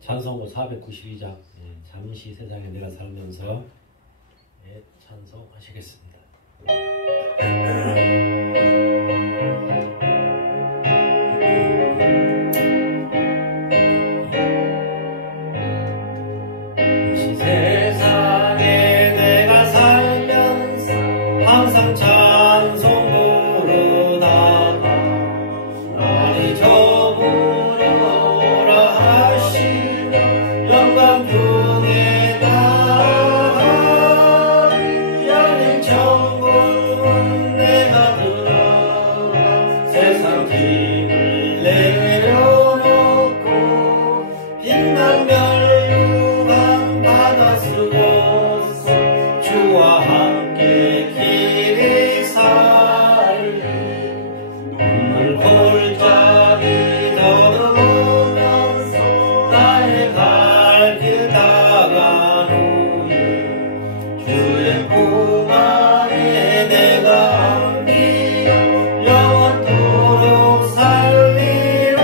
찬송고 492장 잠시 세상에 내가 살면서 찬송하시겠습니다. 세상에 내가 살면서 항상 찬송 부르다가 날이 저물어라 하시며 영광 중에 나 열린 천국은 내가 들어가 세상 짐을 내려놓고 빛난 멸류관 받아 쓰고서 주와 함께 길이 살리 눈물 골짜기 더듬으면서 나의 갈 길 다간 후에 주의 품 안에 내가 안기어 영원토록 살리라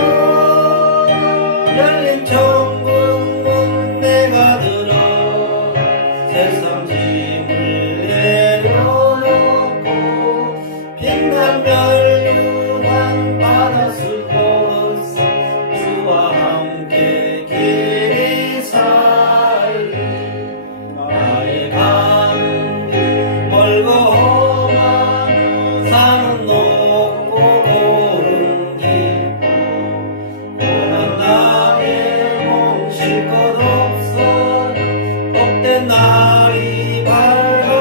열린 천국문 내가 들어 세상 짐을 내려놓고 빛난 멸류관 받아 쓰고서 주와 함께 길이 살리 나의 가는 길 멀고 험하며 산은 높고 고른 깊어 고난 나의 몸 쉴 것 없어 복된 날이 밝아오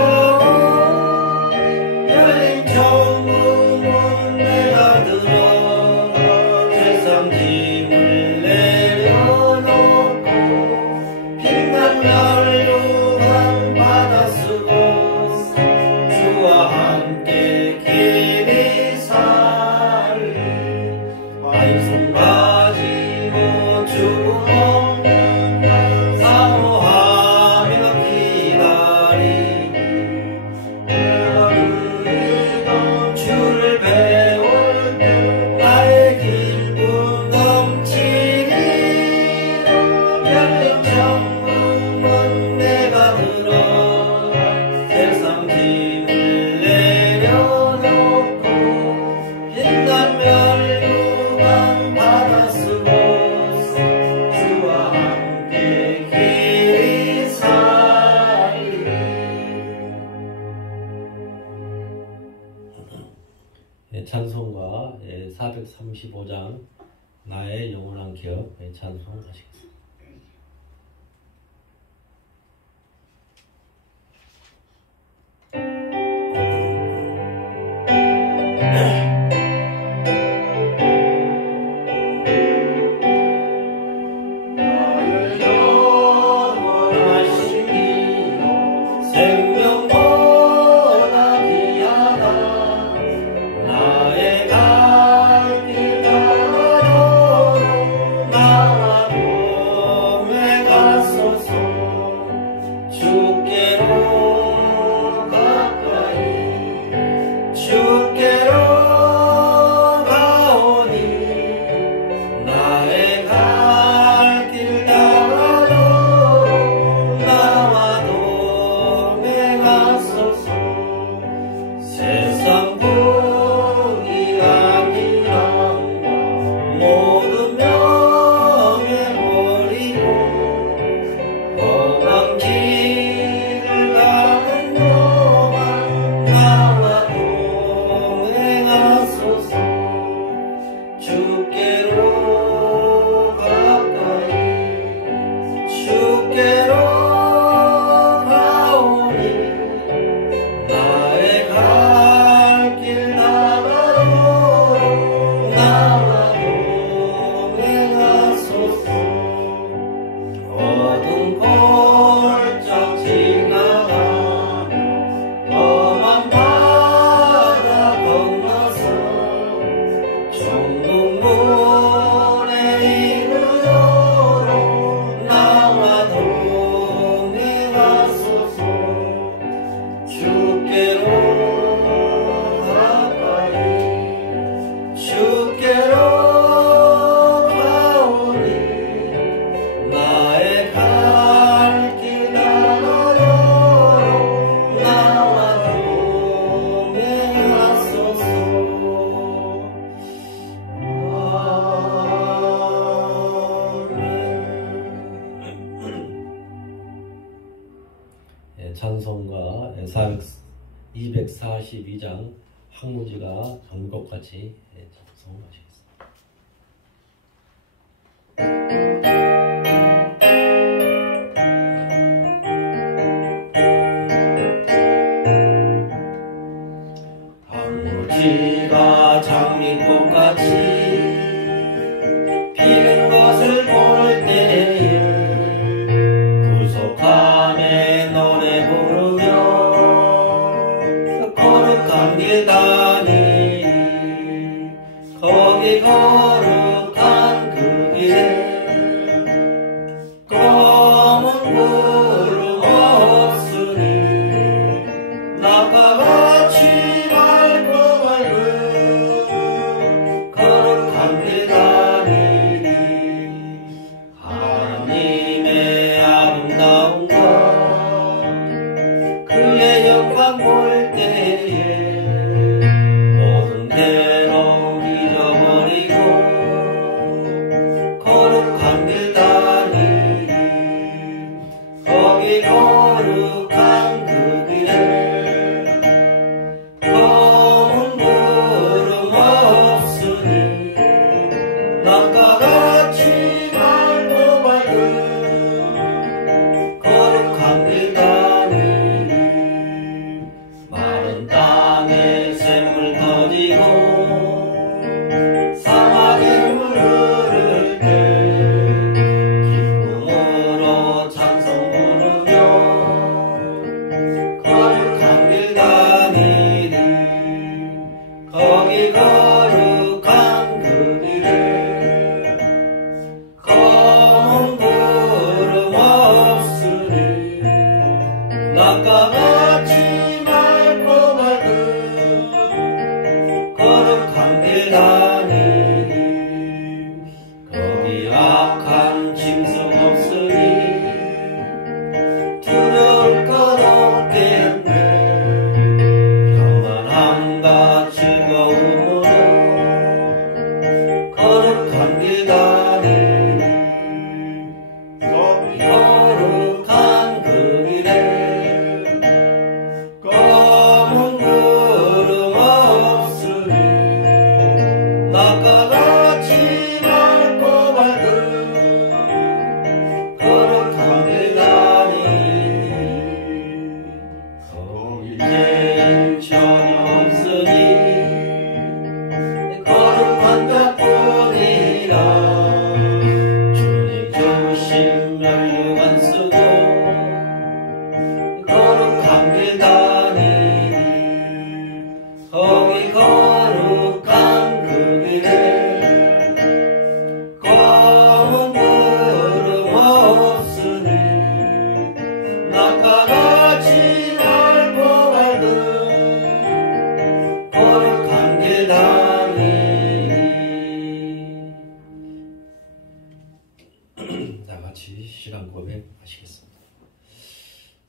열린 천국문 내가 들어 세상 짐을 내려놓고 빛난 멸류관 받아 쓰고서 주와 함께 길이 살리 한손 가지고 주 없는 날 사모하며 기다리니 내가 누리던 주를 배울 때 나의 기쁨 넘치리라 열린 천국문 내가 들어 세상 짐을 내려놓고 빛난 멸류관 받아 쓰고서 주와 함께 길이 살리 찬송가 435장 나의 영원한 기업 찬송하시겠습니다. 나의 영원하신 이여 생명보다 귀하다 나의 갈 길 가도록 나와 찬송가 242장 항무지가 전곡같이 찬송하시겠습니다. 항무지가 장미꽃같이 피는 것을 볼 때에 구속함에 노래 부르며 거룩한 길 다니니 거기 거룩한 그 길에 검은 구름 없으니 낮과 같이 맑고 밝은 거룩한 길 다니니 하나님의 아름다운 것 그의 영광 볼 때에 모든 괴로움 잊어버리고 거룩한 길 다니니 거기 거룩한 그 길에 검은 구름 없으니 낮과 같이 맑고 밝은 거룩한 길 다니니 마른 땅에 샘물 터지고 사막에 물 흐를 때 기쁨으로 찬송 부르며 거룩한 길 다니니 거기 거룩한 그 길에 검은 구름 없으니 낮과 같이 맑고 밝은 거룩한 길 다니니 거기 악한 짐승 없으니 두려울 것 없겠네 평안함과 즐거움으로 거룩한 길 다니니 거기 거룩한 그 길에 검은 구름 없으니 낮과 같이 맑고 밝은 거룩한 길 다니니 거기 죄인 전혀 없으니 거룩한 것뿐이라 주님 좋으신 멸류관 쓰고 거룩한 길 다니니 거기 거룩한 그 길에 검은 구름 없으니 낮과 같이 맑고 밝은 거룩한 길 다니니 다 같이 시간 고백하시겠습니다.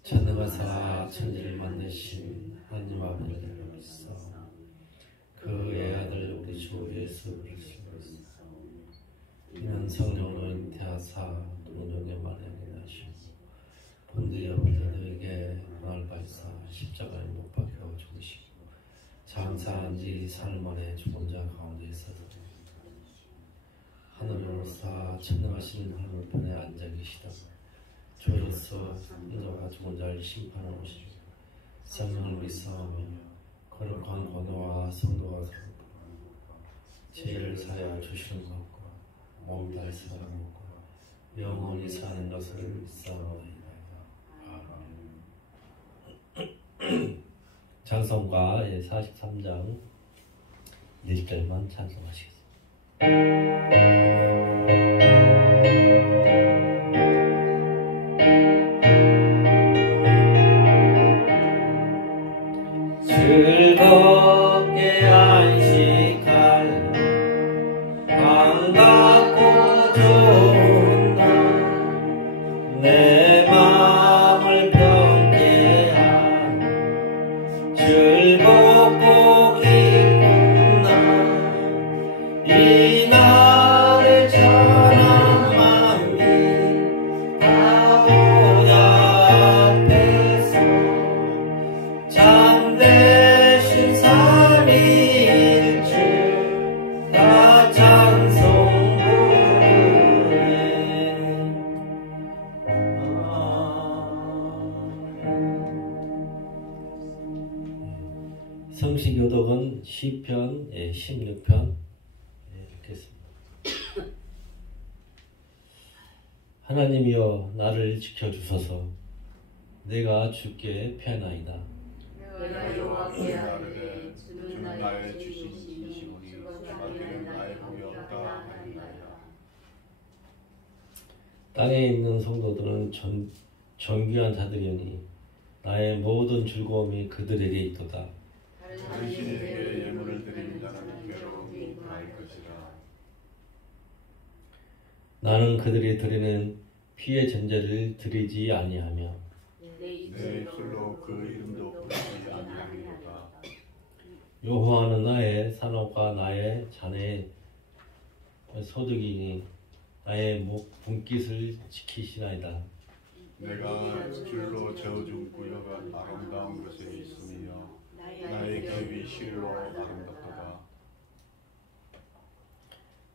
전능하사 천지를 만드신 하나님 아버지를 믿사 그의 아들 우리 주 예수 그리스도를 이는 성령으로 잉태하사 동정의 만행에 하시고 본디 아버지에게 고난을 받으사 십자가에 못 박혀 죽으시고 장사한 지 사흘 만에 죽은 자 가운데서도 하늘로사 천능하신 하늘 편에 앉아 계시다 주로서 인자와 죽은 자를 심판하러 오시고 성령을 믿사오며 거룩한 권위와 성도와 죄를 사하여 주시는 것과 몸 달 사랑과 영원히 사는 것을 믿사오나이다. 아멘. 찬송가 43장 1절만 찬송하시겠습니다. 즐겁게 안식할 반갑고 좋은 날 내 마음을 평케한 즐겁고 기쁜 날 이 날에 시편 16편 읽겠습니다. 하나님이여 나를 지켜주소서. 내가 주께 패하나이다. 내가 여호와께 아뢰되 주는 나의 주시니 주거하기는 나의 복이 없다 하리나이다. 땅에 있는 성도들은 존귀한 자들이니 나의 모든 즐거움이 그들에게 있도다. 다른 신에게 예물을 드리는 자는 괴로움이 더할 것이라. 나는 그들이 드리는 피의 전제를 드리지 아니하며 내 입술로 그 이름도 부르지 아니하리로다. 여호와는 나의 산업과 나의 자네의 소득이니 나의 목 분깃을 지키시나이다. 내가 줄로 저어준 구여가 아름다운 것에 있으며 나의 계획이 실로 아름답도다.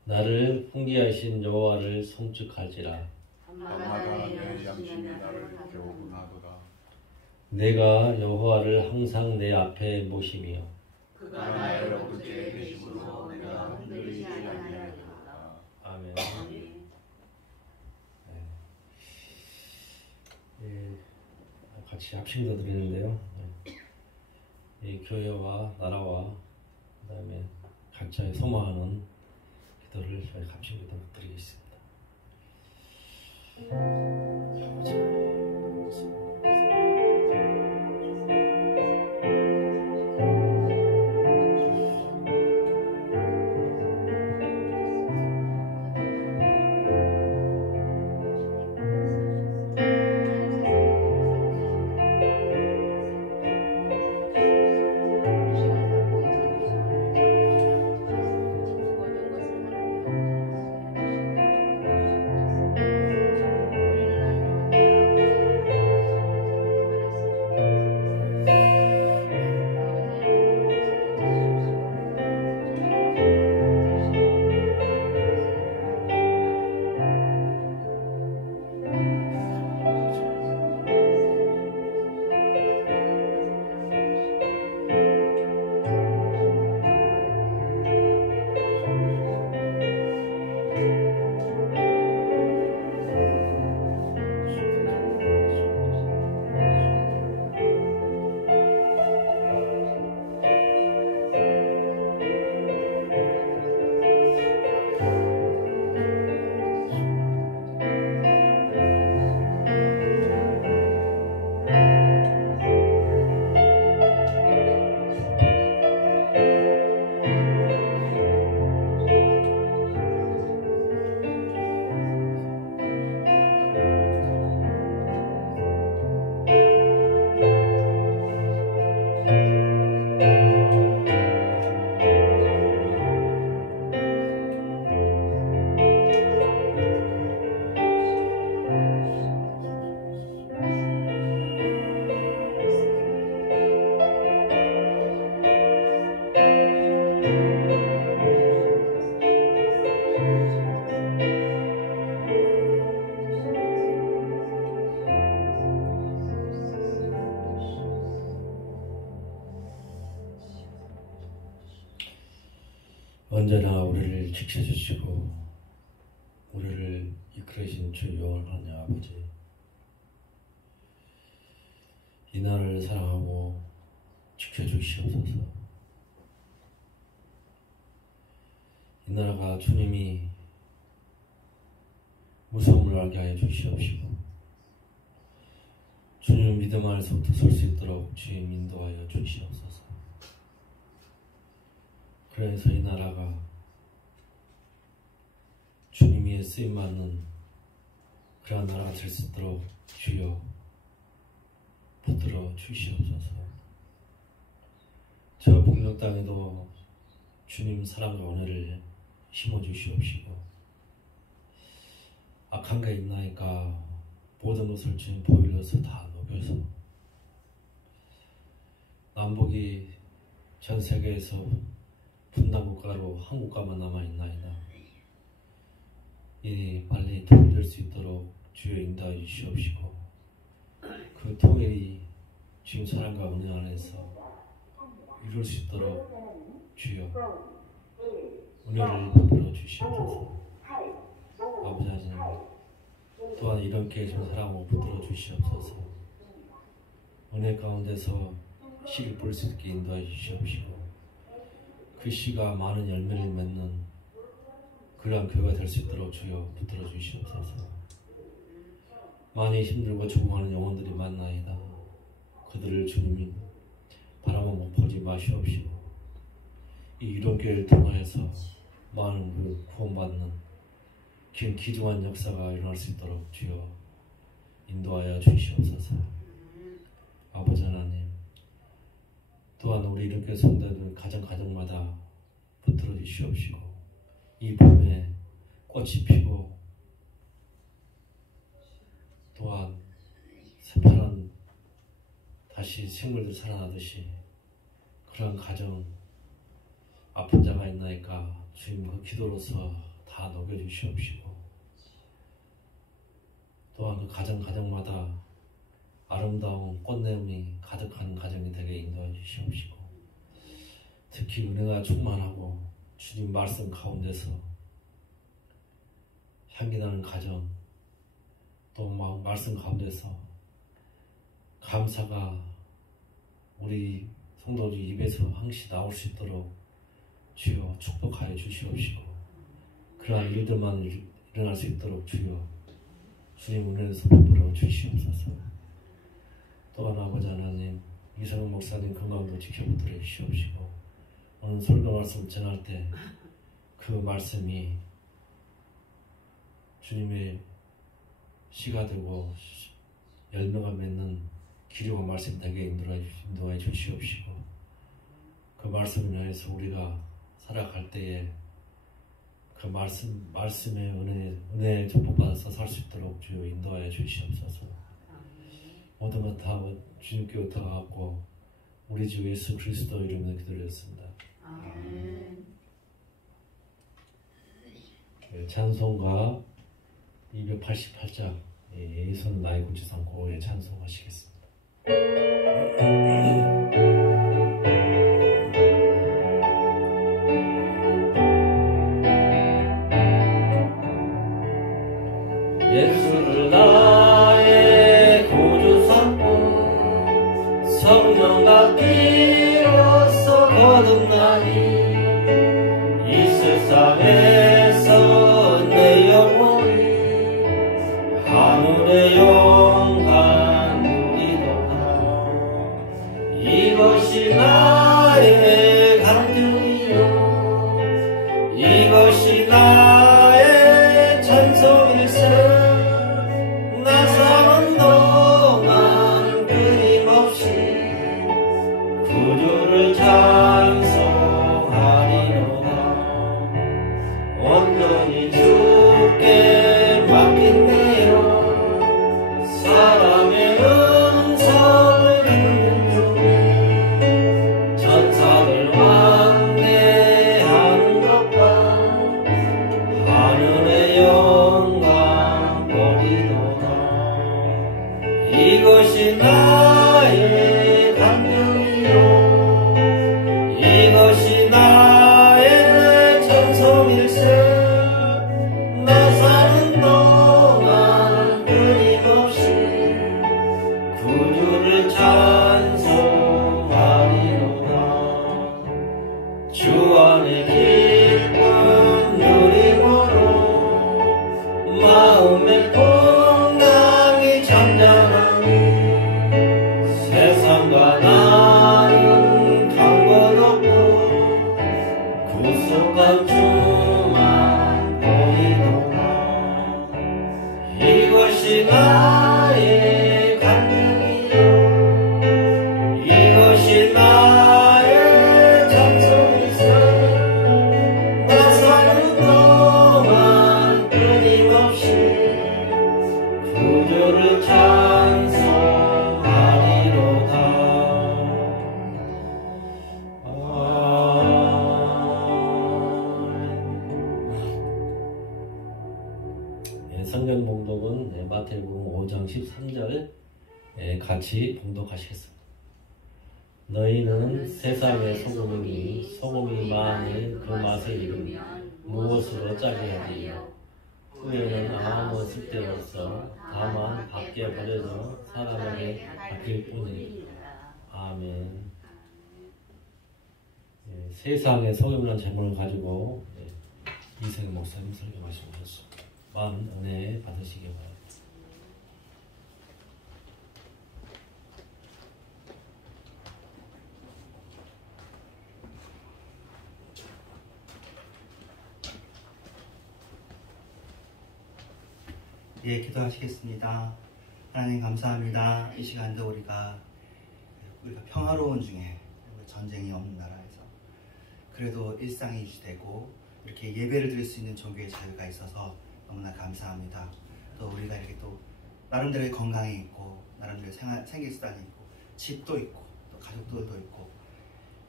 나를 훈계하신 여호와를 송축할지라. 밤마다 내 양심이 나를 교훈하도다. 내가 여호와를 항상 내 앞에 모시며 그가 나의 오른쪽에 계심으로 내가 흔들리지 아니하리로다. 아멘. 같이 합심도 드리는데요. 이 교회와 나라와 그다음에 각자의 소망하는 기도를 저희 합심기도 드리겠습니다. 언제나 우리를 지켜주시고 우리를 이끌으신 주 영원한 아버지, 이 나라를 사랑하고 지켜주시옵소서. 이 나라가 주님이 무서움을 알게 하여 주시옵시고 주님 믿음 안에서부터 설 수 있도록 주님 인도하여 주시옵소서. 그래서 이 나라가 주님의 쓰임받는 그러한 나라가 될 수 있도록 주여 붙들어 주시옵소서. 저 북녘 땅에도 주님 사랑과 은혜를 심어 주시옵시고 악한 게 있나이까 모든 것을 주님 보일러서 다 녹여서 남북이 전 세계에서 분단 국가로 한 국가만 남아있나이다. 이 빨리 통일될 수 있도록 주여 인도해 주시옵시고 그 통일이 주님 사랑과 은혜 안에서 이룰 수 있도록 주여 은혜를 베풀어 주시옵소서. 아버지 하나님, 또한 이런 교회 좀 사랑하고 붙들어 주시옵소서. 은혜 가운데서 씨를 볼 수 있게 인도해 주시옵시고, 그 씨가 많은 열매를 맺는 그러한 교회가 될 수 있도록 주여 붙들어 주시옵소서. 많이 힘들고 죽어가는 영혼들이 많나이다. 그들을 주님이 바라보고 보지 마시옵시고, 이 이론교회를 통하여서 많은 구원받는 긴 기중한 역사가 일어날 수 있도록 주여 인도하여 주시옵소서. 아버지 하나님, 또한 우리 이론교회 성도들 가정마다 붙들어 주시옵시고, 이 봄에 꽃이 피고 또한 새파란 다시 생물들 살아나듯이 그런 가정, 아픈 자가 있나이까 주님 그 기도로서 다 녹여주시옵시고, 또한 그 가정마다 아름다운 꽃내음이 가득한 가정이 되게 인도해 주시옵시고, 특히 은혜가 충만하고 주님 말씀 가운데서 향기나는 가정, 또 막 말씀 가운데서 감사가 우리 성도들 입에서 항시 나올 수 있도록 주여 축복하여 주시옵시고, 그러한 일들만 일어날 수 있도록 주여 주님 은혜에서 베풀어 주시옵소서. 또한 아버지 하나님, 이성훈 목사님 건강도 지켜보도록 주시옵시고, 오늘 설교 말씀 전할 때 그 말씀이 주님의 씨가 되고 열매가 맺는 기름과 말씀 되게 인도해 주시옵시고, 그 말씀을 인하여서 우리가 살아갈 때에 그 말씀의 은혜에 축복받아서 살 수 있도록 주여 인도하여 주시옵소서. 모든 것 다 주님께 의탁하고 우리 주 예수 그리스도 이름으로 기도드렸습니다. 찬송가 288장 예선 나의 고치상 고의 찬송하시겠습니다. 예수를 나의 구주 삼고 성령과 피로써 거듭나니 이 세상에서 내 영혼이 하늘의 영광 누리도다. 이것이 나의 간증이요 이것이 나의 찬송일세. 나 사는 동안 끊임없이 구주를 찬송하리로다. 온전히 주께 맡긴대요. 사람의 음성을 듣는 중에 천사들 왕래하는 것과 하늘의 영광 보리로다. 이것이 나의 감정이요 이것이 나의 찬송일세. 나 사는 동안 끊임없이 구주를 찬송하리로다. 주 안에 기쁨 누림으로 마음의 풍랑이 잠잠하니 세상과 나는 강건없고 구속한 주만 보이도다. 이것이 나의 간증이요 이것이 나의 찬송일세. 나 사는 동안 끊임없이 구주를 찬송하리로다. 성경 봉독은 마태복음 5장 13절 같이 봉독하시겠습니다. 너희는 세상의 소금이니 소금이 많이 그 맛을 잃으면 무엇으로 짜게 하리요. 후에는 아무 쓸데없어 다만 밖에 버려져 사람에게 바뀔 뿐이니라. 아멘. 예, 세상의 소금이라는 제목을 가지고 이생 목사님 설교 말씀하셨습니다. 많은 은혜 받으시기 바랍니다. 예, 기도하시겠습니다. 하나님 감사합니다. 이 시간도 우리가 평화로운 중에 전쟁이 없는 나라에서 그래도 일상이 유지되고 이렇게 예배를 드릴 수 있는 종교의 자유가 있어서 너무나 감사합니다. 또 우리가 이렇게 또 나름대로의 건강이 있고 나름대로의 생활수단이 있고 집도 있고 또 가족들도 있고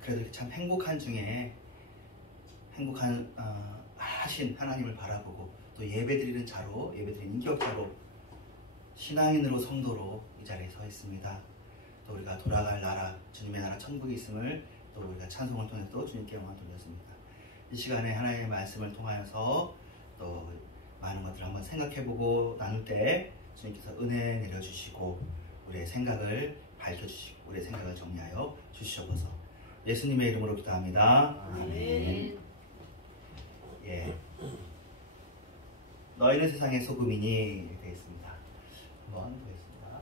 그래도 이렇게 참 행복한 중에 행복한 하신 하나님을 바라보고 또 예배드리는 자로 예배드리는 인격자로 신앙인으로 성도로 이 자리에 서 있습니다. 또 우리가 돌아갈 나라 주님의 나라 천국이 있음을 또 우리가 찬송을 통해서 또 주님께 영광 돌렸습니다. 이 시간에 하나님의 말씀을 통하여서 또 많은 것들을 한번 생각해보고 나눌 때 주님께서 은혜 내려주시고 우리의 생각을 밝혀주시고 우리의 생각을 정리하여 주시옵소서. 예수님의 이름으로 기도합니다. 아멘. 예. 너희는 세상의 소금이니 되어 있습니다. 한번 보겠습니다.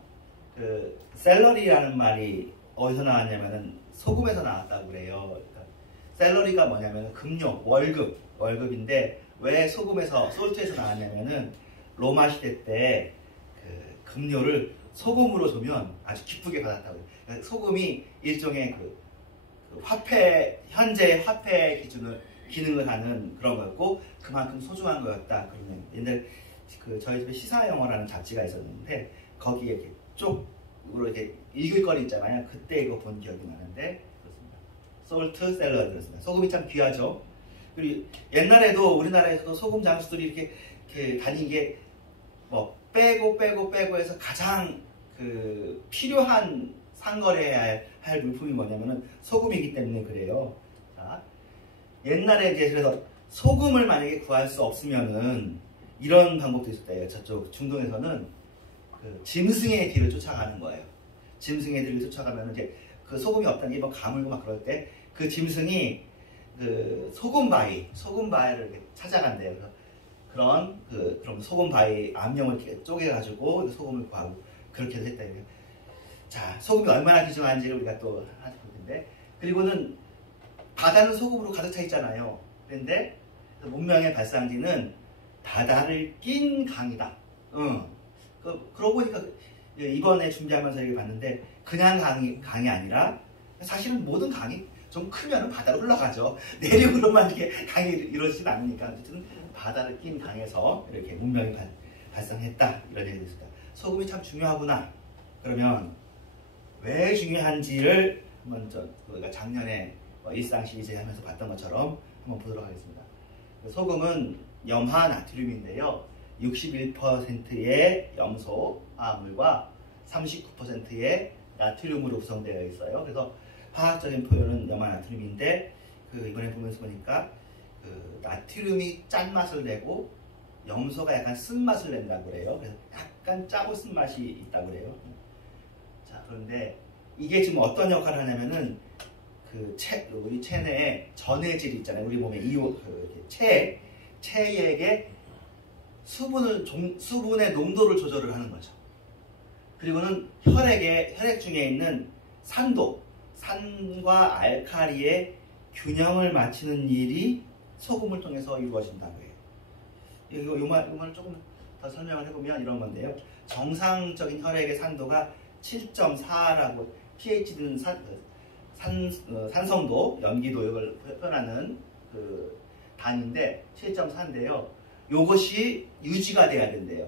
그 샐러리라는 말이 어디서 나왔냐면은 소금에서 나왔다고 그래요. 그러니까 샐러리가 뭐냐면 금요, 월급인데 왜 소금에서 솔트에서 나왔냐면은 로마 시대 때 그 금요를 소금으로 주면 아주 기쁘게 받았다고. 그러니까 소금이 일종의 그 화폐 현재 화폐 기능을 하는 그런 거였고 그만큼 소중한 거였다. 그러면 옛날 그 저희 집에 시사영어라는 잡지가 있었는데 거기에 이렇게 쪽으로 이렇게 읽을 거리 있잖아요. 그때 이거 본 기억이 나는데 그렇습니다. 솔트 샐러드 그렇습니다. 소금이 참 귀하죠. 그리고 옛날에도 우리나라에서도 소금 장수들이 이렇게 다닌 게 뭐 빼고 해서 가장 그 필요한 상거래해야 할 물품이 뭐냐면은 소금이기 때문에 그래요. 자, 옛날에 이제 그래서 소금을 만약에 구할 수 없으면은 이런 방법도 있었대요. 저쪽 중동에서는 그 짐승의 뒤를 쫓아가는 거예요. 짐승의 뒤를 쫓아가면 이제 그 소금이 없다는 게 뭐 가물고 막 그럴 때 그 짐승이 그 소금 바위를 이렇게 찾아간대요. 그래서 그럼 소금 바위 암령을 이렇게 쪼개가지고 소금을 구하고 그렇게 했대요. 자, 소금이 얼마나 귀중한지를 우리가 또 하나 볼 텐데, 그리고는 바다는 소금으로 가득 차 있잖아요. 그런데 문명의 발상지는 바다를 낀 강이다. 그러고 보니까 이번에 준비하면서 얘기 봤는데 그냥 강이 아니라 사실은 모든 강이 좀 크면 바다로 흘러가죠. 내륙으로만 이렇게 강이 이루어지진 않으니까 어쨌든 바다를 낀 강에서 이렇게 문명이 발상했다. 이런 얘기가 있습니다. 소금이 참 중요하구나. 그러면 왜 중요한지를 한번 우리가 작년에 일상 시리즈 하면서 봤던 것처럼 한번 보도록 하겠습니다. 소금은 염화 나트륨인데요. 61%의 염소 화합물과 39%의 나트륨으로 구성되어 있어요. 그래서 화학적인 표현은 염화 나트륨인데 이번에 보니까 나트륨이 짠맛을 내고 염소가 약간 쓴맛을 낸다고 그래요. 그래서 약간 짜고 쓴맛이 있다고 그래요. 자, 그런데 이게 지금 어떤 역할을 하냐면은 우리 체내에 전해질 있잖아요. 우리 몸에 체액의 수분의 농도를 조절을 하는 거죠. 그리고는 혈액 중에 있는 산과 알칼리의 균형을 맞추는 일이 소금을 통해서 이루어진다고 해요. 이 말을 조금 더 설명을 해보면 이런 건데요. 정상적인 혈액의 산도가 7.4라고 pH는 산성도, 염기도 이걸 표현하는 그 단위인데 7.4인데요. 이것이 유지가 돼야 된대요.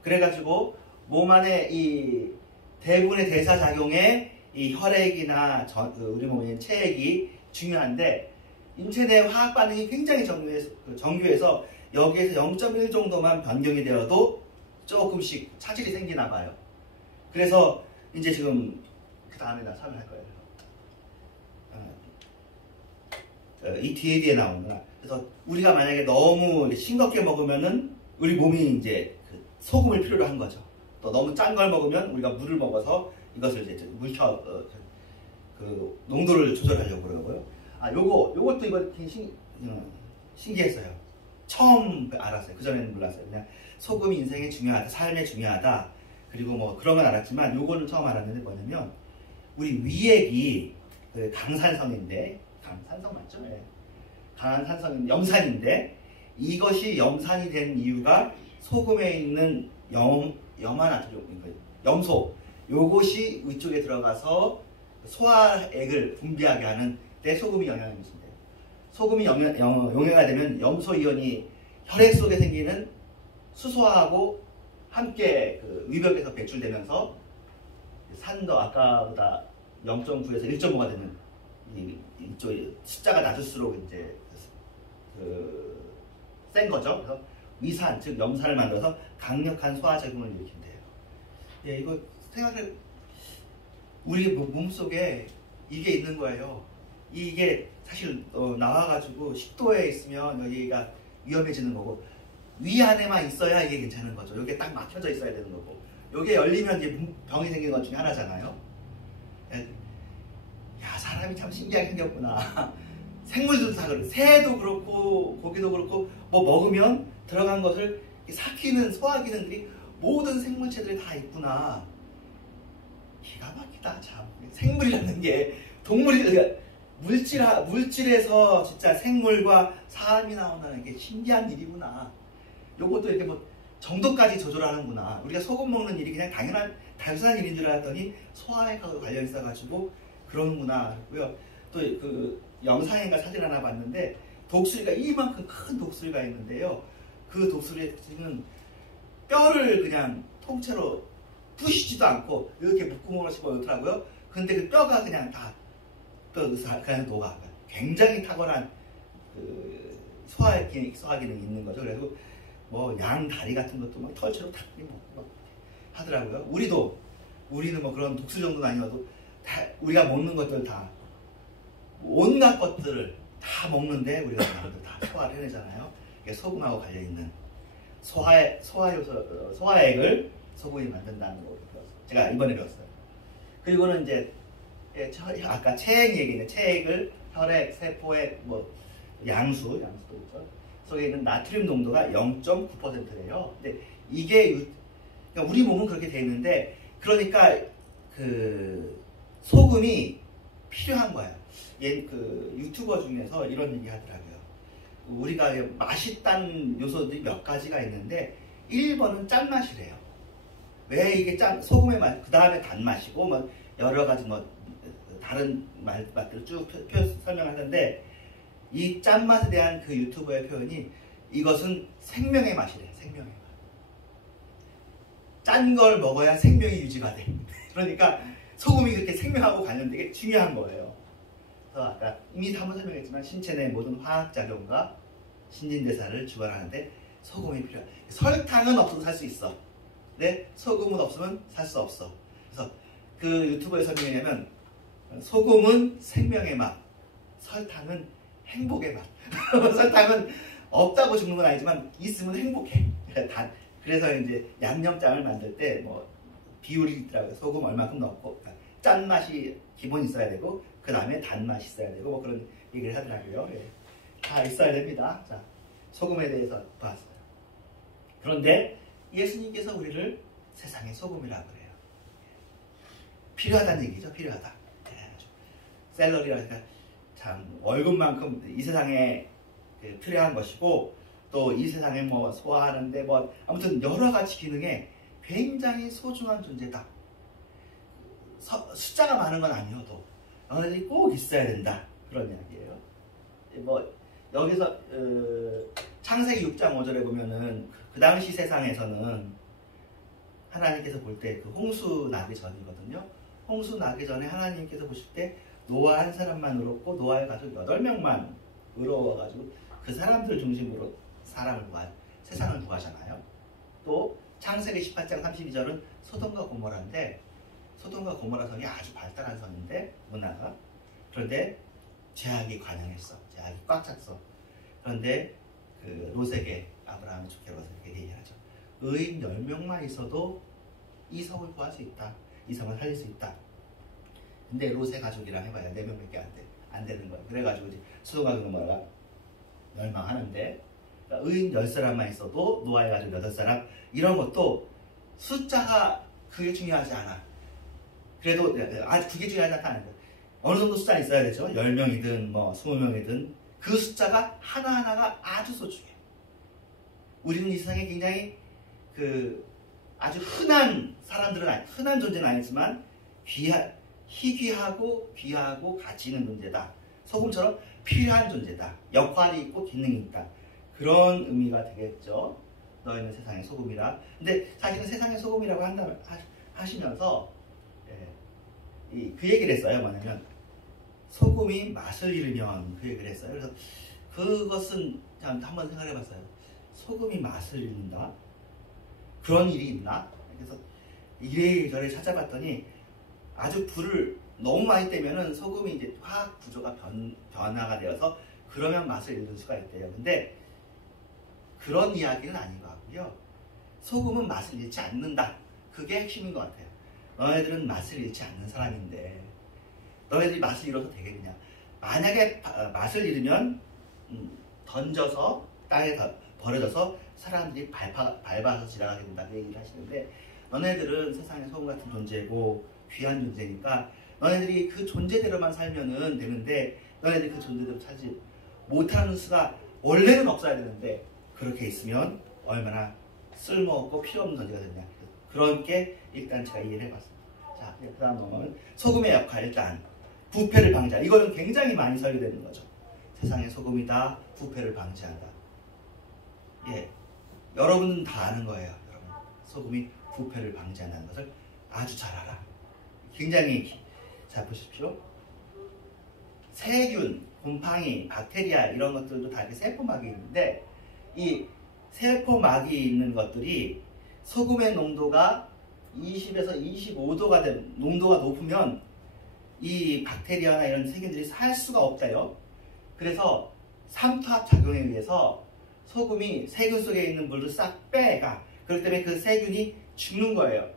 그래가지고 몸 안에 이 대부분의 대사작용에 이 혈액이나 우리 몸의 체액이 중요한데 인체 내 화학 반응이 굉장히 정교해서 여기에서 0.1 정도만 변경이 되어도 조금씩 차질이 생기나 봐요. 그래서 이제 지금 그 다음에 나 설명할 거예요. 이 뒤에 나오는구나. 그래서 우리가 만약에 너무 싱겁게 먹으면은 우리 몸이 이제 그 소금을 필요로 한 거죠. 또 너무 짠 걸 먹으면 우리가 물을 먹어서 이것을 이제 그 농도를 조절하려고 그러고요. 요것도 이거 되게 신기했어요. 처음 알았어요. 그전에는 몰랐어요. 그냥 소금이 인생에 중요하다, 삶에 중요하다. 그리고 뭐 그런 건 알았지만 요거는 처음 알았는데 뭐냐면 우리 위액이 그 강산성인데, 강산성 맞죠? 네. 강산성인 염산인데 이것이 염산이 된 이유가 소금에 있는 염화나트륨, 염소, 요것이 위쪽에 들어가서 소화액을 분비하게 하는 데 소금이 영향을 미친대요. 소금이 용해가 되면 염소 이온이 혈액 속에 생기는 수소하고 함께 그 위벽에서 배출되면서 산도 아까보다 0.9에서 1.5가 되는 이쪽 숫자가 낮을수록 이제 센 거죠. 그래서 위산, 즉 염산을 만들어서 강력한 소화작용을 일으킨대요. 예, 이거 생각해, 우리 몸속에 이게 있는 거예요. 이게 사실 나와가지고 식도에 있으면 여기가 위험해지는 거고, 위 안에만 있어야 이게 괜찮은 거죠. 여기에 딱 막혀져 있어야 되는 거고, 여기에 열리면 이제 병이 생기는 것 중에 하나잖아요. 야, 사람이 참 신기하게 생겼구나. 생물들도 다 그래. 새도 그렇고 고기도 그렇고 뭐 먹으면 들어간 것을 삭히는 소화 기능들이 모든 생물체들이 다 있구나. 기가 막히다. 참 생물이라는 게 동물이 물질에서 진짜 생물과 사람이 나온다는 게 신기한 일이구나. 요것도 이렇게 뭐 정도까지 조절하는구나. 우리가 소금 먹는 일이 그냥 단순한 일인 줄 알았더니 소화액하고 관련 있어가지고 그러는구나. 그리고요. 또 그 영상인가 사진 하나 봤는데 독수리가 이만큼 큰 독수리가 있는데요. 그 독수리는 뼈를 그냥 통째로 부시지도 않고 이렇게 묶음으로 씹어놓더라고요. 근데 그 뼈가 그냥 다 그냥 녹아. 굉장히 탁월한 그 소화 기능이 있는 거죠. 그래서 뭐 양 다리 같은 것도 막 털처럼 탁 하더라고요. 우리는 뭐 그런 독수 정도는 아니어도 다 우리가 먹는 것들 다 온갖 것들을 다 먹는데 우리가 다 소화를 해내잖아요. 이게 소금하고 관련 있는 소화액을 소금이 만든다는 거 제가 이번에 배웠어요. 그리고는 이제 아까 체액 얘기는 체액을 혈액, 세포액, 뭐 양수도 있죠. 속에 있는 나트륨 농도가 0.9%예요. 근데 이게 그러니까 우리 몸은 그렇게 돼 있는데 그러니까 그 소금이 필요한 거예요. 그 유튜버 중에서 이런 얘기 하더라고요. 우리가 맛있다는 요소들이 몇 가지가 있는데 1번은 짠맛이래요. 왜 이게 소금의 맛, 그 다음에 단맛이고 뭐 여러 가지 뭐 다른 맛들을 쭉 설명하는데 이 짠맛에 대한 그 유튜버의 표현이 이것은 생명의 맛이래. 생명의 맛. 짠 걸 먹어야 생명이 유지가 돼. 그러니까 소금이 그렇게 생명하고 관련되게 중요한 거예요. 그래서 아까 이미 한번 설명했지만 신체 내 모든 화학작용과 신진대사를 주관하는데 소금이 필요해. 설탕은 없어도 살 수 있어. 근데 소금은 없으면 살 수 없어. 그래서 그 유튜브에 설명하냐면 소금은 생명의 맛, 설탕은 행복의 맛. 설탕은 없다고 죽는 건 아니지만 있으면 행복해. 그래서 이제 양념장을 만들 때 뭐 비율이 있더라고요. 소금 얼마큼 넣고 그러니까 짠맛이 기본 있어야 되고 그 다음에 단맛이 있어야 되고 뭐 그런 얘기를 하더라고요. 예. 다 있어야 됩니다. 자, 소금에 대해서 봤어요. 그런데 예수님께서 우리를 세상의 소금이라고 그래요. 필요하다는 얘기죠. 필요하다. 샐러리라니까 참 월급만큼 이 세상에 필요한 것이고 또 이 세상에 뭐 소화하는데 뭐 아무튼 여러 가지 기능에 굉장히 소중한 존재다. 숫자가 많은 건 아니어도 꼭 있어야 된다. 그런 이야기예요. 뭐 여기서 창세기 6장 5절에 보면은 그 당시 세상에서는 하나님께서 볼 때 그 홍수 나기 전이거든요. 홍수 나기 전에 하나님께서 보실 때 노아 한 사람만 의롭고 노아의 가족 8명만 의로워가지고 그 사람들 중심으로 세상을 구하잖아요. 또 창세기 18장 32절은 소돔과 고모라인데 소돔과 고모라 성이 아주 발달한 성인데 문화가 그런데 죄악이 관영했어. 죄악이 꽉 찼어. 그런데 그 롯에게 아브라함이 좋게 롯에게 얘기하죠. 의인 10명만 있어도 이 성을 구할 수 있다. 이 성을 살릴 수 있다. 근데 롯의 가족이랑 해봐야 4명밖에 안 되는 거야. 그래가지고 이제 소돔과 고모라가 멸망하는데, 그러니까 의인 10사람만 있어도 노아의 가족 8사람, 이런 것도 숫자가 그게 중요하지 않아. 그래도 그게 중요하지 않다는 거야. 어느 정도 숫자는 있어야 되죠. 10명이든 뭐 20명이든 그 숫자가 하나하나가 아주 소중해. 우리는 이 세상에 굉장히 아주 흔한 사람들은 흔한 존재는 아니지만 희귀하고 귀하고 가치 있는 존재다. 소금처럼 필요한 존재다. 역할이 있고 기능이 있다. 그런 의미가 되겠죠. 너희는 세상의 소금이라. 근데 사실은 세상의 소금이라고 하시면서 그 얘기를 했어요. 뭐냐면 소금이 맛을 잃으면 그 얘기를 했어요. 그래서 그것은 한번 생각해봤어요. 소금이 맛을 잃는다? 그런 일이 있나? 그래서 이래저래 찾아봤더니 아주 불을 너무 많이 떼면은 소금이 이제 화학 구조가 변화가 되어서 그러면 맛을 잃을 수가 있대요. 근데 그런 이야기는 아닌 것 같고요. 소금은 맛을 잃지 않는다. 그게 핵심인 것 같아요. 너희들은 맛을 잃지 않는 사람인데 너희들이 맛을 잃어서 되겠냐. 만약에 맛을 잃으면 던져서 땅에 버려져서 사람들이 밟아서 지나가게 된다. 그 얘기를 하시는데, 너네들은 세상의 소금 같은 존재고 귀한 존재니까 너네들이 그 존재대로만 살면은 되는데, 너네들이 그 존재대로 살지 못하는 수가 원래는 없어야 되는데 그렇게 있으면 얼마나 쓸모없고 필요없는 존재가 되냐. 그렇게 일단 제가 이해를 해봤습니다. 자, 그 다음 넘어가면 소금의 역할. 일단 부패를 방지하다. 이거는 굉장히 많이 설계되는 거죠. 세상의 소금이다. 부패를 방지한다. 예, 여러분은 다 아는 거예요. 여러분, 소금이 부패를 방지한다는 것을 아주 잘 알아. 굉장히 자 보십시오. 세균, 곰팡이, 박테리아 이런 것들도 다 이렇게 세포막이 있는데, 이 세포막이 있는 것들이 소금의 농도가 20에서 25도가 된 농도가 높으면 이 박테리아나 이런 세균들이 살 수가 없대요. 그래서 삼투압 작용에 의해서 소금이 세균 속에 있는 물을 싹 빼가. 그렇기 때문에 그 세균이 죽는 거예요.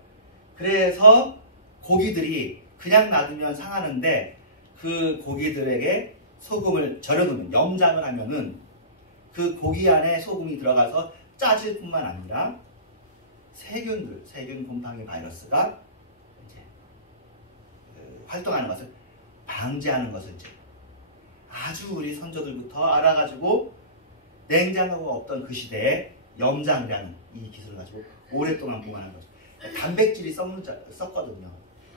그래서 고기들이 그냥 놔두면 상하는데, 그 고기들에게 소금을 절여두면, 염장을 하면은 그 고기 안에 소금이 들어가서 짜질 뿐만 아니라 세균, 곰팡이 바이러스가 이제 활동하는 것을 방지하는 것을 이제 아주 우리 선조들부터 알아가지고 냉장고가 없던 그 시대에 염장이라는 이 기술을 가지고 오랫동안 보관한 거죠. 단백질이 썩거든요.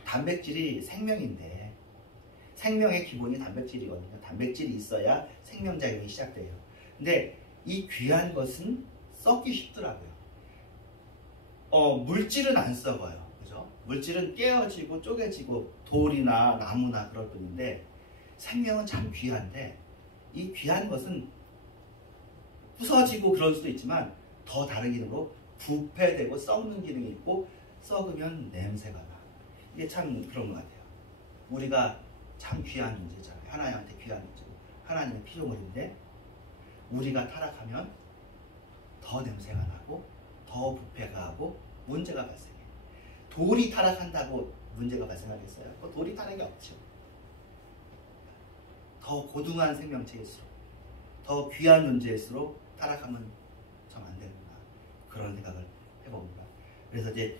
단백질이 생명인데 생명의 기본이 단백질이거든요. 단백질이 있어야 생명작용이 시작돼요. 근데 이 귀한 것은 썩기 쉽더라고요. 물질은 안 썩어요. 그죠? 물질은 깨어지고 쪼개지고 돌이나 나무나 그럴 뿐인데, 생명은 참 귀한데 이 귀한 것은 부서지고 그럴 수도 있지만 더 다른 기능으로 부패되고 썩는 기능이 있고, 썩으면 냄새가 나. 이게 참 그런 것 같아요. 우리가 참 귀한 존재잖아요. 하나님한테 귀한 존재고 하나님의 피조물인데, 우리가 타락하면 더 냄새가 나고 더 부패가 하고 문제가 발생해요. 돌이 타락한다고 문제가 발생하겠어요? 돌이 타락이 없죠. 더 고등한 생명체일수록, 더 귀한 존재일수록 타락하면 참 안 되는구나. 그런 생각을 해봅니다. 그래서 이제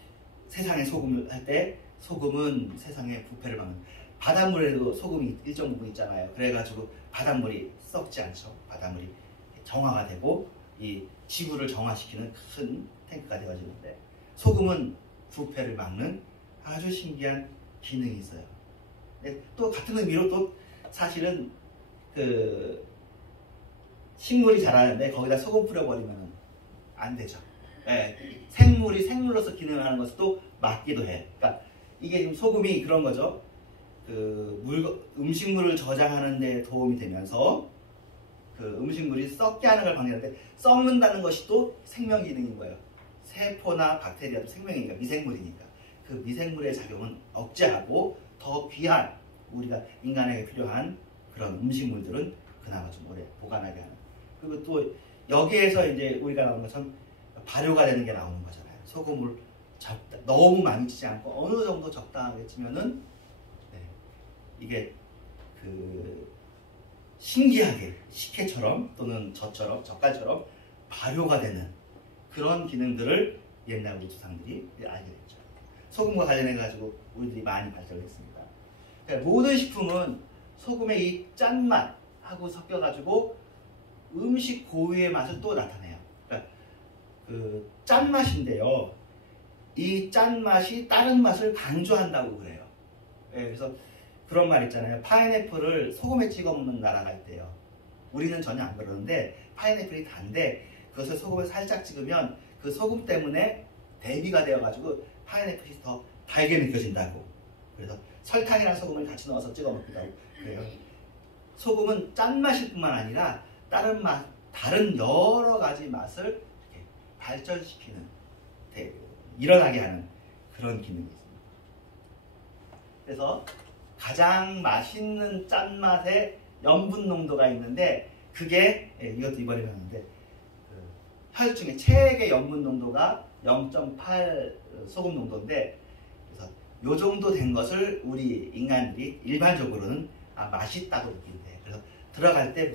세상의 소금을 할 때, 소금은 세상의 부패를 막는, 바닷물에도 소금이 일정 부분 있잖아요. 그래가지고 바닷물이 썩지 않죠. 바닷물이 정화가 되고 이 지구를 정화시키는 큰 탱크가 되어지는데, 소금은 부패를 막는 아주 신기한 기능이 있어요. 또 같은 의미로 또 사실은 그 식물이 자라는데 거기다 소금 뿌려버리면 안 되죠. 네, 생물이 생물로서 기능하는 것을 또 막기도 해. 그러니까 이게 지금 소금이 그런 거죠. 음식물을 저장하는 데 도움이 되면서 그 음식물이 썩게 하는 걸 방지하는데, 썩는다는 것이 또 생명 기능인 거예요. 세포나 박테리아도 생명이니까, 미생물이니까 그 미생물의 작용은 억제하고 더 귀한, 우리가 인간에게 필요한 그런 음식물들은 그나마 좀 오래 보관하게 하는. 그리고 또 여기에서 이제 우리가 나오는 것처럼 발효가 되는 게 나오는 거잖아요. 소금을 너무 많이 치지 않고 어느 정도 적당하게 치면은 이게 그 신기하게 식혜처럼 또는 젓갈처럼 발효가 되는 그런 기능들을 옛날 우리 조상들이 알게 됐죠. 소금과 관련해 가지고 우리들이 많이 발전했습니다. 그러니까 모든 식품은 소금의 이 짠맛하고 섞여 가지고 음식 고유의 맛을 또 나타내요. 그러니까 그 짠맛인데요. 이 짠맛이 다른 맛을 강조한다고 그래요. 그래서 그런 말 있잖아요. 파인애플을 소금에 찍어 먹는 나라가 있대요. 우리는 전혀 안 그러는데 파인애플이 단데 그것을 소금에 살짝 찍으면 그 소금 때문에 대비가 되어가지고 파인애플이 더 달게 느껴진다고. 그래서 설탕이랑 소금을 같이 넣어서 찍어 먹기도 하고 그래요. 소금은 짠맛일 뿐만 아니라 다른 여러 가지 맛을 이렇게 발전시키는, 일어나게 하는 그런 기능이 있습니다. 그래서 가장 맛있는 짠맛의 염분 농도가 있는데 그게 이것도 이번에 배웠는데 혈중의 체액의 염분 농도가 0.8 소금 농도인데 그래서 요 정도 된 것을 우리 인간들이 일반적으로는 맛있다고 느낀대. 그래서 들어갈 때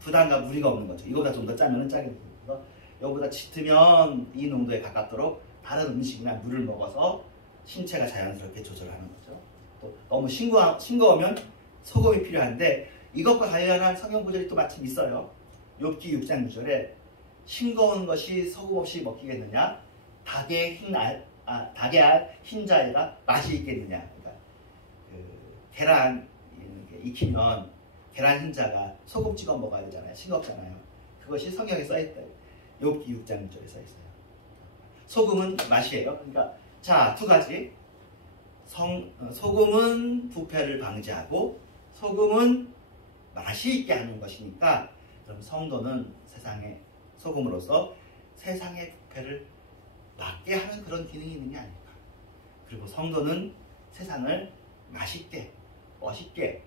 부담과 무리가 없는 거죠. 이거보다 좀 더 짜면 짜게 되고 이거보다 짙으면 이 농도에 가깝도록 다른 음식이나 물을 먹어서 신체가 자연스럽게 조절하는 거죠. 또 너무 싱거우면 소금이 필요한데 이것과 관련한 성경 구절이 또 마침 있어요. 욥기 6장 6절에 싱거운 것이 소금 없이 먹히겠느냐? 닭의 알 흰자에가 맛이 있겠느냐? 그러니까 계란 익히면 계란 흰자가 소금 찍어 먹어야 되잖아요. 싱겁잖아요. 그것이 성경에 써있대요. 욥기 6장 6절에 써있어요. 소금은 맛이에요. 그러니까 자, 두 가지. 소금은 부패를 방지하고 소금은 맛이 있게 하는 것이니까 그럼 성도는 세상의 소금으로서 세상의 부패를 막게 하는 그런 기능이 있는 게 아닐까. 그리고 성도는 세상을 맛있게, 멋있게,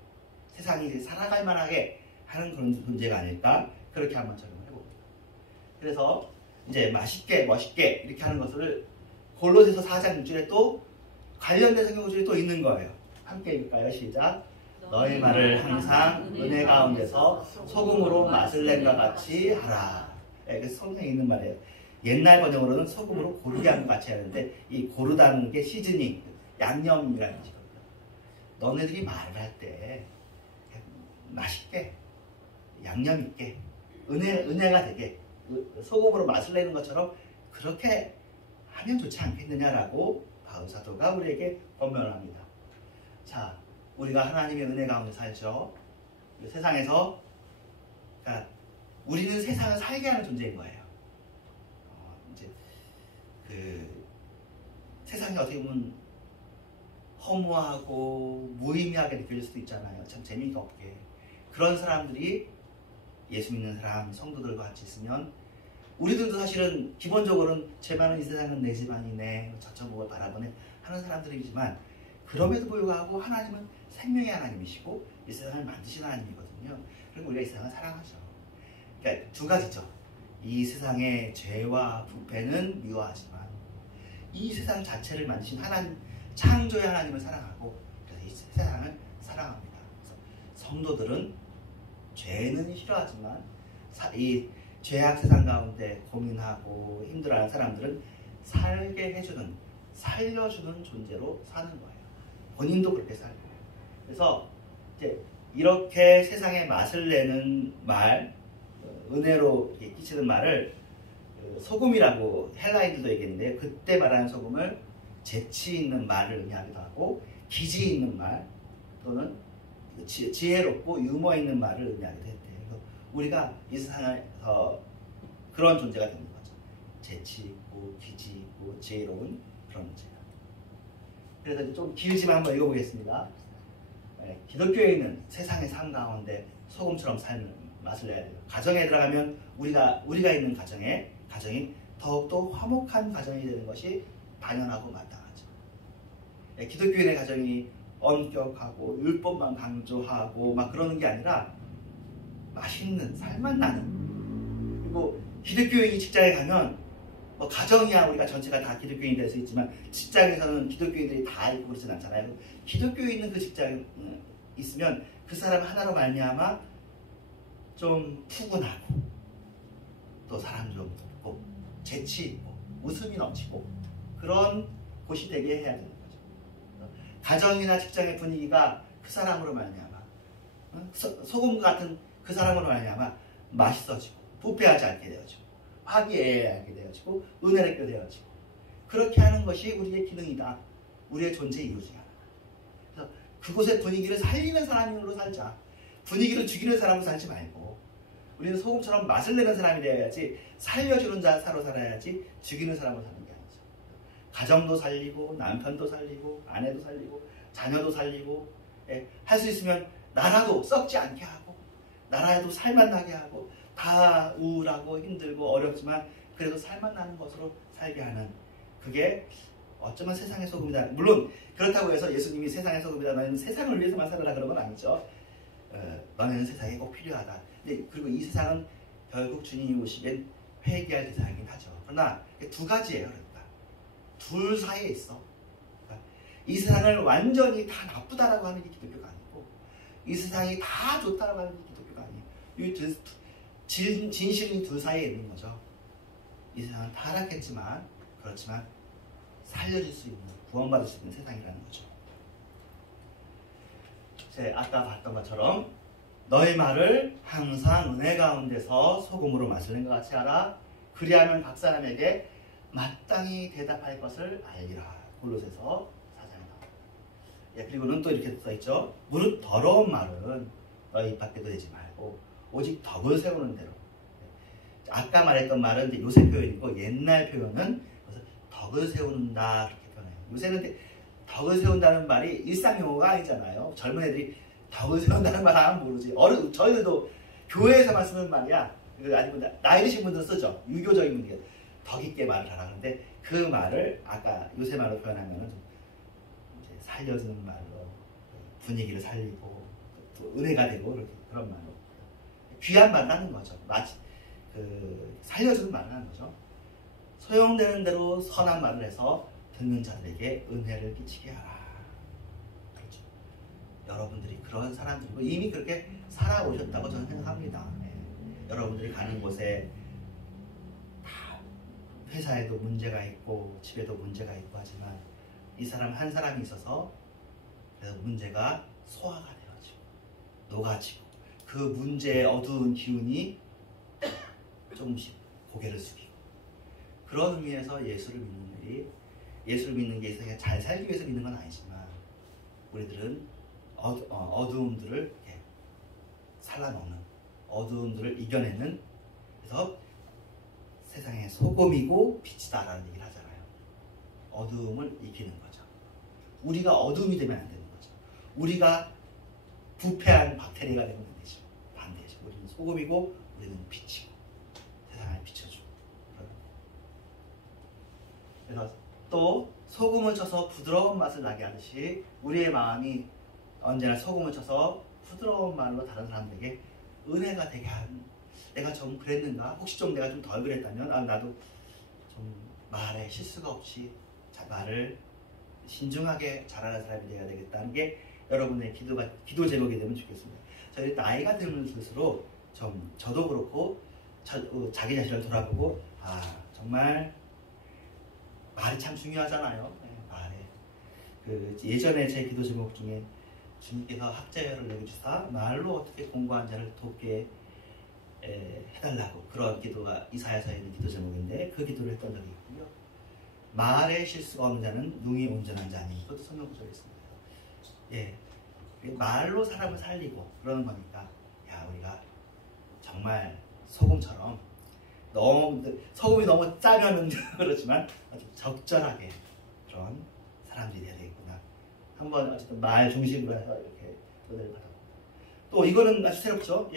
세상이 살아갈 만하게 하는 그런 존재가 아닐까. 그렇게 한번 적용을 해봅니다. 그래서 이제 맛있게, 멋있게 이렇게 하는 것을 골로새서 4장 6절에 또 관련된 성경 구절이 또 있는 거예요. 함께 읽을까요? 시작. 너희 말을 항상 은혜 가운데서 소금으로 맛을 낸과 같이 하라. 그래서 성경에 있는 말이에요. 옛날 번역으로는 소금으로 고르게 하는 것 같이 하는데 이 고르다는 게 시즈닝, 양념이라는 뜻이거든요. 너네들이 말을 할 때 맛있게, 양념 있게, 은혜가 되게 소금으로 맛을 내는 것처럼 그렇게 하면 좋지 않겠느냐라고 바울 사도가 우리에게 권면을 합니다. 자, 우리가 하나님의 은혜 가운데 살죠. 세상에서, 그러니까 우리는 세상을 살게 하는 존재인 거예요. 이제 세상이 어떻게 보면 허무하고 무의미하게 느껴질 수도 있잖아요. 참 재미가 없게. 그런 사람들이 예수 믿는 사람, 성도들과 같이 있으면 우리들도 사실은 기본적으로는 제 반은 이 세상은 내 집안이네, 저쪽을 바라보네 하는 사람들이지만 그럼에도 불구하고 하나님은 생명의 하나님이시고 이 세상을 만드신 하나님이거든요. 그리고 우리가 이 세상을 사랑하죠. 그러니까 두 가지죠. 이 세상의 죄와 부패는 미워하지만 이 세상 자체를 만드신 하나님, 창조의 하나님을 사랑하고 그래서 이 세상을 사랑합니다. 그래서 성도들은 죄는 싫어하지만 이 죄악 세상 가운데 고민하고 힘들어하는 사람들은 살게 해주는, 살려주는 존재로 사는 거예요. 본인도 그렇게 살고. 그래서 이제 이렇게 세상에 맛을 내는 말, 은혜로 끼치는 말을 소금이라고 헬라인들도 얘기했는데 그때 말하는 소금을 재치 있는 말을 의미하기도 하고 기지 있는 말 또는 지혜롭고 유머 있는 말을 의미하기도 했대요. 그래서 우리가 이 세상에서 그런 존재가 되는 거죠. 재치 있고 기지 있고 지혜로운 그런 존재가. 그래서 좀 길지만 한번 읽어보겠습니다. 기독교에 있는 세상의 삶 가운데 소금처럼 삶을 맛을 내야 돼요. 가정에 들어가면 우리가 있는 가정이 더욱더 화목한 가정이 되는 것이 당연하고 마땅하죠. 기독교인의 가정이 엄격하고 율법만 강조하고 막 그러는 게 아니라 맛있는 살맛 나는. 그리고 기독교인이 직장에 가면 뭐 가정이야 우리가 전체가 다 기독교인이 될 수 있지만 직장에서는 기독교인들이 다 있고 그러진 않잖아요. 기독교 있는 그 직장에 있으면 그 사람 하나로 말미암아 좀 푸근하고 또 사람 좀 돕고 재치 있고 웃음이 넘치고 그런 곳이 되게 해야 되는 거죠. 가정이나 직장의 분위기가 그 사람으로 말미암아 소금 같은 그 사람으로 말미암아 맛있어지고 부패하지 않게 되어지고 화기애애하게 되어지고 은혜를 입게 되어지고 그렇게 하는 것이 우리의 기능이다. 우리의 존재 이유 중에 하나. 그래서 그곳의 분위기를 살리는 사람으로 살자. 분위기를 죽이는 사람으로 살지 말고 우리는 소금처럼 맛을 내는 사람이 되어야지 살려주는 자로 살아야지 죽이는 사람으로 사는 게 아니죠. 가정도 살리고 남편도 살리고 아내도 살리고 자녀도 살리고 할 수 있으면 나라도 썩지 않게 하고 나라에도 살맛 나게 하고 다 우울하고 힘들고 어렵지만 그래도 살맛 나는 것으로 살게 하는 그게 어쩌면 세상의 소금이다. 물론 그렇다고 해서 예수님이 세상의 소금이다. 너희는 세상을 위해서만 살아라 그런 건 아니죠. 너네는 세상에 꼭 필요하다. 그리고 이 세상은 결국 주님이 오시면 회개할 대상이긴 하죠. 그러나 두 가지예요. 그러니까 둘 사이에 있어. 그러니까 이 세상을 완전히 다 나쁘다라고 하는 게 기독교가 아니고 이 세상이 다 좋다라고 하는 게 기독교가 아니에요. 이 진실이 둘 사이에 있는 거죠. 이 세상은 타락했지만 그렇지만 살려줄 수 있는 구원받을 수 있는 세상이라는 거죠. 아까 봤던 것처럼 너희 말을 항상 은혜 가운데서 소금으로 맛을 낸 것 같이 하라. 그리하면 각 사람에게 마땅히 대답할 것을 알리라. 골로새서 4장에 나옵니다. 그리고는 또 이렇게 써있죠. 무릇 더러운 말은 너희 입 밖에도 내지 말고 오직 덕을 세우는 대로. 아까 말했던 말은 이제 요새 표현이고 옛날 표현은 덕을 세운다 이렇게 표현해요. 요새는 덕을 세운다는 말이 일상 용어가 아니잖아요. 젊은 애들이 덕을 세운다는 말 하면 모르지. 저희들도 교회에서만 쓰는 말이야. 아니면 나이 드신 분들 쓰죠. 유교적인 분들 덕 있게 말을 하라는데 그 말을 아까 요새 말로 표현하면 이제 살려주는 말로 분위기를 살리고 또 은혜가 되고 이렇게 그런 말로 귀한 말을 하는 거죠. 마치 살려주는 말을 하는 거죠. 소용되는 대로 선한 말을 해서 듣는 자들에게 은혜를 끼치게 하라. 그렇죠. 여러분들이 그런 사람들이고 이미 그렇게 살아오셨다고 저는 생각합니다. 여러분들이 가는 곳에 다 회사에도 문제가 있고 집에도 문제가 있고 하지만 이 사람 한 사람이 있어서 그래서 문제가 소화가 되어지고 녹아지고 그 문제의 어두운 기운이 조금씩 고개를 숙이고 그런 의미에서 예수를 믿는 일이 예수를 믿는 게 세상에 잘 살기 위해서 믿는 건 아니지만 우리들은 어두움들을 이렇게 살라놓는 어두움들을 이겨내는 그래서 세상의 소금이고 빛이다라는 얘기를 하잖아요. 어두움을 이기는 거죠. 우리가 어두움이 되면 안 되는 거죠. 우리가 부패한 박테리아가 되면 안 되죠. 반대죠. 우리는 소금이고 우리는 빛이고 세상을 비춰주고 그래서 또 소금을 쳐서 부드러운 맛을 나게 하듯이 우리의 마음이 언제나 소금을 쳐서 부드러운 말로 다른 사람들에게 은혜가 되게 하는 내가 좀 그랬는가? 혹시 좀 내가 좀 덜 그랬다면 나도 좀 말에 실수가 없이 말을 신중하게 잘하는 사람이 되어야 되겠다는 게 여러분의 기도 제목이 되면 좋겠습니다. 저희 나이가 들수록 좀 저도 그렇고 자기 자신을 돌아보고 정말 말이 참 중요하잖아요. 말에 예전에 제 기도 제목 중에 주님께서 학자여를 내주사 말로 어떻게 공부한 자를 돕게 해달라고 그런 기도가 이사야서에 있는 기도 제목인데 그 기도를 했던 적이 있고요. 말에 실수가 없는 자는 능히 온전한 자니 그것도 성경 구절에 있습니다. 말로 사람을 살리고 그러는 거니까 우리가 정말 소금처럼 소금이 너무 짜면은 그렇지만 아주 적절하게 그런 사람들이 되어야 되겠구나. 한번 어쨌든 말 중심으로 해서 이렇게 은혜를 받아보고 또 이거는 아주 새롭죠.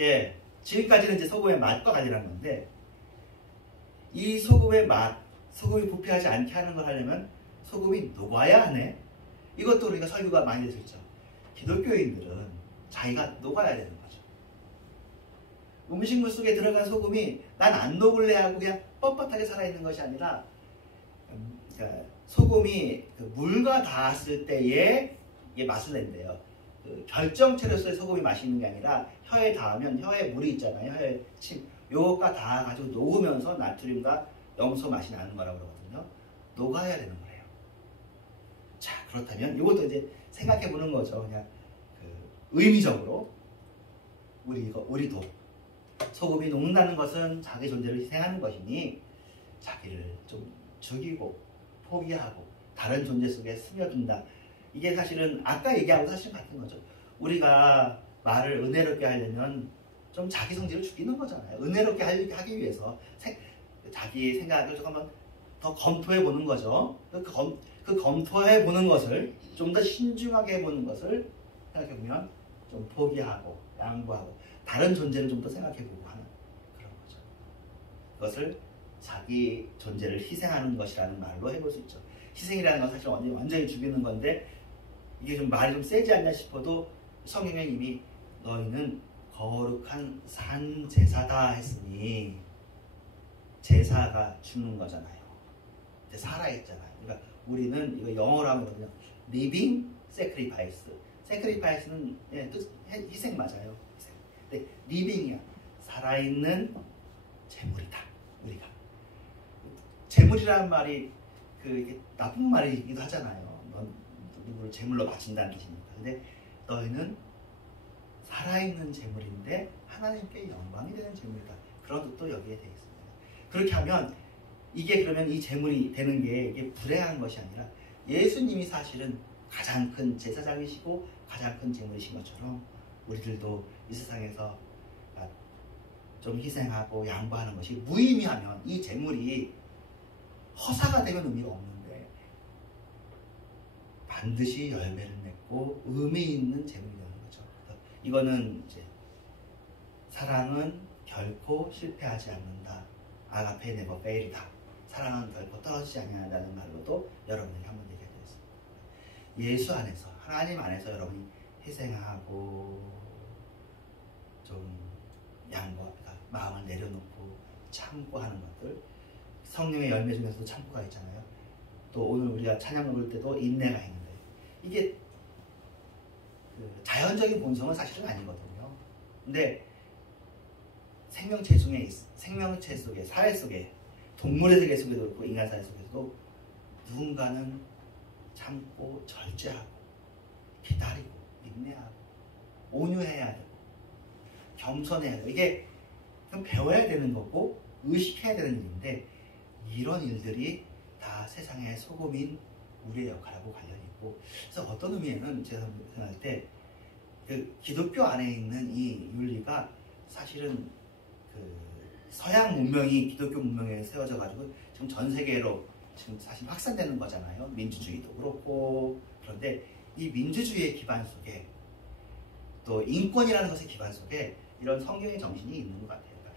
지금까지는 이제 소금의 맛과 관련한 건데 이 소금의 맛, 소금이 부패하지 않게 하는 걸 하려면 소금이 녹아야 하네. 이것도 우리가 설교가 많이 될 수 있죠. 기독교인들은 자기가 녹아야 되는 거죠. 음식물 속에 들어간 소금이 난 안 녹을래 하고 그냥 뻣뻣하게 살아있는 것이 아니라 그러니까 소금이 그 물과 닿았을 때에 이게 맛을 낸대요. 그 결정체로서의 소금이 맛있는 게 아니라 혀에 닿으면 혀에 물이 있잖아요. 혀에 침 요것과 닿아가지고 녹으면서 나트륨과 염소 맛이 나는 거라고 그러거든요. 녹아야 되는 거예요. 자, 그렇다면 이것도 이제 생각해 보는 거죠. 그냥 그 의미적으로 우리도 소금이 녹는다는 것은 자기 존재를 희생하는 것이니 자기를 좀 죽이고 포기하고 다른 존재 속에 스며든다. 이게 사실은 아까 얘기하고 사실 같은 거죠. 우리가 말을 은혜롭게 하려면 좀 자기 성질을 죽이는 거잖아요. 은혜롭게 하기 위해서 자기 생각을 조금만 더 검토해 보는 거죠. 그 검토해 보는 것을 좀 더 신중하게 해보는 것을 생각해 보면 좀 포기하고 양보하고 다른 존재를 좀 더 생각해 보고 하는 그런 거죠. 그것을 자기 존재를 희생하는 것이라는 말로 해볼 수 있죠. 희생이라는 건 사실 완전히 죽이는 건데 이게 좀 말이 좀 세지 않냐 싶어도 성경에 이미 너희는 거룩한 산 제사다 했으니 제사가 죽는 거잖아요. 살아있잖아요. 그러니까 우리는 이거 영어로 하면 living sacrifice. sacrifice는 희생 맞아요. 희생. 근데 living이야. 살아있는 제물이다. 우리가 제물이라는 말이 이게 나쁜 말이기도 하잖아요. 넌 누구를 제물로 바친다는 뜻이니까. 근데 너희는 살아있는 제물인데 하나님께 영광이 되는 제물이다. 그런 뜻도 여기에 되어 있습니다. 그렇게 하면 이게 그러면 이 제물이 되는 게 이게 불행한 것이 아니라 예수님이 사실은 가장 큰 제사장이시고 가장 큰 제물이신 것처럼 우리들도 이 세상에서 좀 희생하고 양보하는 것이 무의미하면 이 제물이 허사가 되면 의미가 없는데 반드시 열매를 맺고 의미 있는 제물이 되는 거죠. 이거는 이제 사랑은 결코 실패하지 않는다. 아가페 네버 페일이다. 사랑은 결코 떨어지지 않는다는 말로도 여러분에게 한번 얘기해드렸습니다. 예수 안에서 하나님 안에서 여러분이 희생하고 좀 양보하다 마음을 내려놓고 참고 하는 것들 성령의 열매 중에서도 참고가 있잖아요. 또 오늘 우리가 찬양 부를 때도 인내가 있는데 이게 자연적인 본성은 사실은 아니거든요. 근데 생명체 속에 사회 속에 동물의 세계 속에도 그렇고 인간 사회 속에서도 누군가는 참고 절제하고 기다리고 인내하고 온유해야 되고 겸손해야 되고 이게 배워야 되는 거고 의식해야 되는 일인데 이런 일들이 다 세상의 소금인 우리의 역할하고 관련이 있고 그래서 어떤 의미에는 제가 생각할 때 그 기독교 안에 있는 이 윤리가 사실은 그 서양 문명이 기독교 문명에 세워져 가지고 지금 전 세계로 지금 사실 확산되는 거잖아요. 민주주의도 그렇고 그런데 이 민주주의의 기반 속에 또 인권이라는 것의 기반 속에 이런 성경의 정신이 있는 것 같아요. 그러니까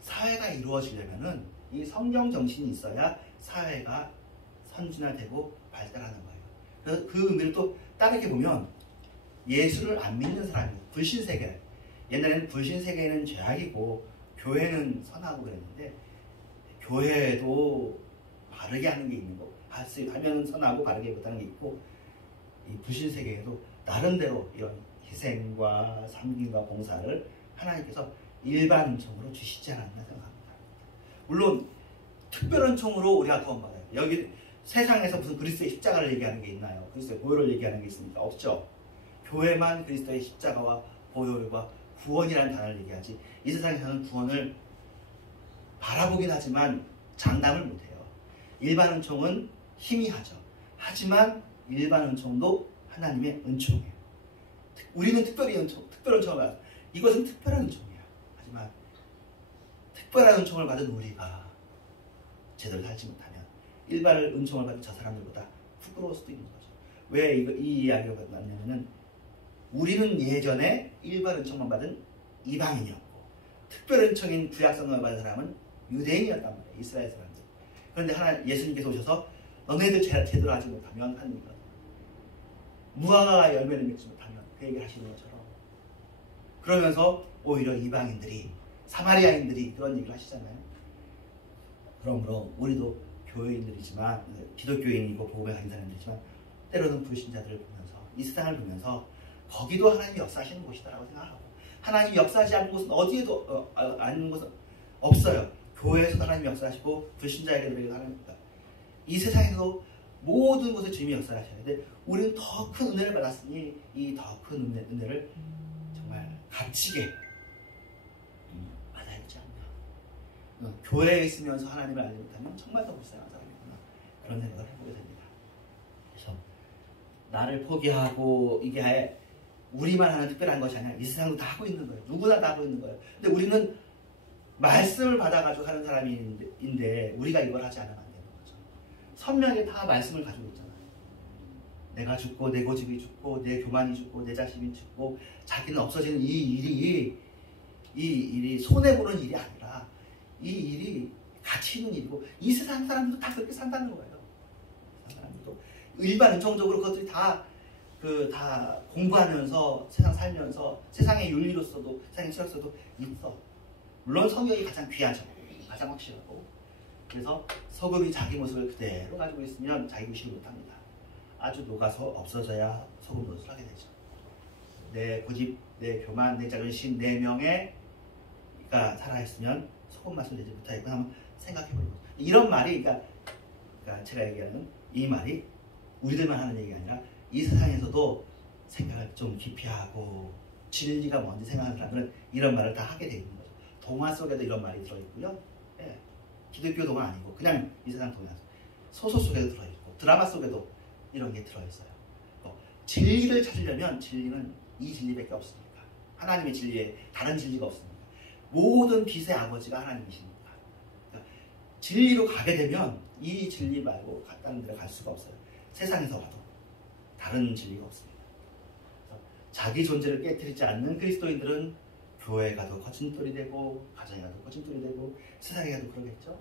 사회가 이루어지려면은 이 성경 정신이 있어야 사회가 선진화되고 발달하는 거예요. 그래서 그 의미를 또 다르게 보면 예수를 안 믿는 사람이 불신세계 옛날에는 불신세계는 죄악이고 교회는 선하고 그랬는데 교회도 바르게 하는 게 있는 거고 하면 선하고 바르게 못하는 게 있고 이 불신세계에도 나름대로 이런 희생과 섬김과 봉사를 하나님께서 일반 은총으로 주시지 않았나 생각합니다. 물론 특별 은총으로 우리가 구원받아요. 여기 세상에서 무슨 그리스도의 십자가를 얘기하는 게 있나요? 그리스도의 보혈을 얘기하는 게 있습니까? 없죠. 교회만 그리스도의 십자가와 보혈과 구원이라는 단어를 얘기하지 이 세상에서는 구원을 바라보긴 하지만 장담을 못해요. 일반 은총은 희미하죠. 하지만 일반 은총도 하나님의 은총이에요. 우리는 특별 은총을 받아요. 이것은 특별한 은총이에요. 하지만 특별한 은총을 받은 우리가 제대로 살지 못하면 일반 은총을 받은 저 사람들보다 부끄러울 수도 있는 거죠. 왜 이 이야기가 나냐면은 우리는 예전에 일반 은총만 받은 이방인이었고 특별 은총인 구약 성경을 받은 사람은 유대인이었단 말이에요. 이스라엘 사람들. 그런데 하나 예수님께서 오셔서 너네들 제대로 하지 못하면 하나님께서 무화과가 열매를 맺지 못하면 그 얘기를 하시는 것처럼 그러면서 오히려 이방인들이 사마리아인들이 그런 얘기를 하시잖아요. 그러므로 우리도 교회인들이지만 기독교인이고 복음에 가진 사람들이지만 때로는 불신자들을 보면서 이 세상을 보면서 거기도 하나님이 역사하시는 곳이다라고 생각하고 하나님이 역사하지 않는 곳은 어디에도 아닌 곳은 없어요. 교회에서도 하나님이 역사하시고 불신자에게도 하나님입니다. 이 세상에도 모든 곳에 주님이 역사하셔야 돼. 우리는 더 큰 은혜를 받았으니 이 더 큰 은혜를 정말 값지게 받아야 되지 않나. 교회에 있으면서 하나님을 알지 못하면 정말 더 불쌍한 사람이구나. 그런 생각을 해보게 됩니다. 그래서 나를 포기하고 이게 우리만 하는 특별한 것이 아니라 이 세상도 다 하고 있는 거예요. 누구나 다 하고 있는 거예요. 근데 우리는 말씀을 받아가지고 하는 사람인데 우리가 이걸 하지 않으면 안 되는 거죠. 선명히 다 말씀을 가지고 있잖아요. 내가 죽고 내 고집이 죽고 내 교만이 죽고 내 자신이 죽고 자기는 없어지는 이 일이 손해보는 일이 아니라 이 일이 가치 있는 일이고 이 세상 사람들도 다 그렇게 산다는 거예요. 사람들도 일반 은총적으로 그것들이 다 공부하면서 세상 살면서 세상의 윤리로서도 세상의 철학서도 있어. 물론 성경이 가장 귀하죠. 가장 확실하고. 그래서 소금이 자기 모습을 그대로 가지고 있으면 자기 무시를 못합니다. 아주 녹아서 없어져야 소금 노릇을 하게 되죠. 내 고집, 내 교만, 내 자존심, 내 명예가 살아있으면 소금 맛을 내지 못하겠고 한번 생각해보는 거죠. 이런 말이 그러니까 제가 얘기하는 이 말이 우리들만 하는 얘기가 아니라 이 세상에서도 생각을 좀 깊이 하고 진리가 뭔지 생각하는 사람들은 이런 말을 다 하게 되어 있는 거죠. 동화 속에도 이런 말이 들어있고요. 예, 기독교 동화 아니고 그냥 이 세상 동화 소설 속에도 들어있고 드라마 속에도 이런 게 들어있어요. 진리를 찾으려면 진리는 이 진리밖에 없습니다. 하나님의 진리에 다른 진리가 없습니다. 모든 빛의 아버지가 하나님이십니다. 그러니까 진리로 가게 되면 이 진리 말고 다른 데로 갈 수가 없어요. 세상에서 봐도 다른 진리가 없습니다. 자기 존재를 깨트리지 않는 그리스도인들은 교회에 가도 거짓돌이 되고 가정에 가도 거짓돌이 되고 세상에 가도 그러겠죠.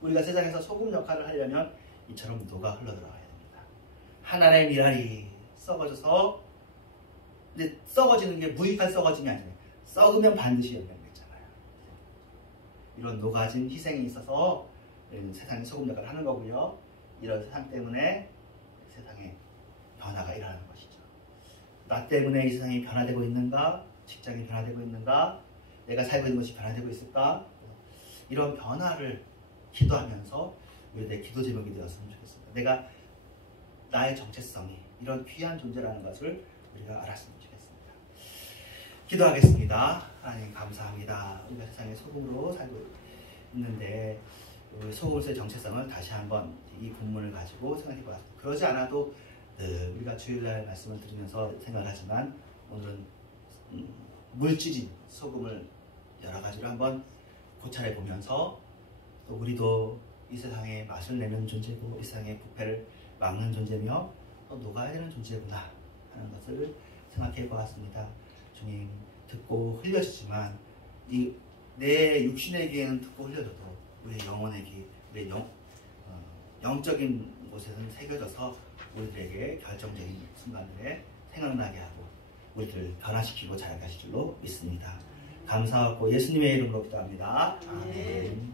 우리가 세상에서 소금 역할을 하려면 이처럼 녹아 흘러들어가야 됩니다. 하나의 미랄이 썩어져서 근데 썩어지는 게 무익한 썩어짐이 아니에요. 썩으면 반드시 열매를 맺잖아요. 이런 녹아진 희생이 있어서 세상에 소금 역할을 하는 거고요. 이런 세상 때문에 세상에 변화가 일어나는 것이죠. 나 때문에 이 세상이 변화되고 있는가? 직장이 변화되고 있는가? 내가 살고 있는 것이 변화되고 있을까? 이런 변화를 기도하면서 우리의 기도 제목이 되었으면 좋겠습니다. 내가 나의 정체성이 이런 귀한 존재라는 것을 우리가 알았으면 좋겠습니다. 기도하겠습니다. 하나님 감사합니다. 우리가 세상에 소금으로 살고 있는데 우리 소금의 정체성을 다시 한번 이 본문을 가지고 생각해 보았습니다. 그러지 않아도 우리가 주일날 말씀을 들으면서 생각하지만 오늘은 물질인 소금을 여러 가지로 한번 고찰해 보면서 또 우리도 이 세상에 맛을 내는 존재고 이 세상의 부패를 막는 존재며 또 녹아야 되는 존재구나 하는 것을 생각해 보았습니다. 주님 듣고 흘려지지만 내 육신의 귀에는 듣고 흘려져도 우리의 영혼의 귀, 우리의 영적인 곳에는 새겨져서 우리들에게 결정적인 순간들에 생각나게 하고 우리들을 변화시키고 자라게 하실 줄로 믿습니다. 감사하고 예수님의 이름으로 기도합니다. 아멘.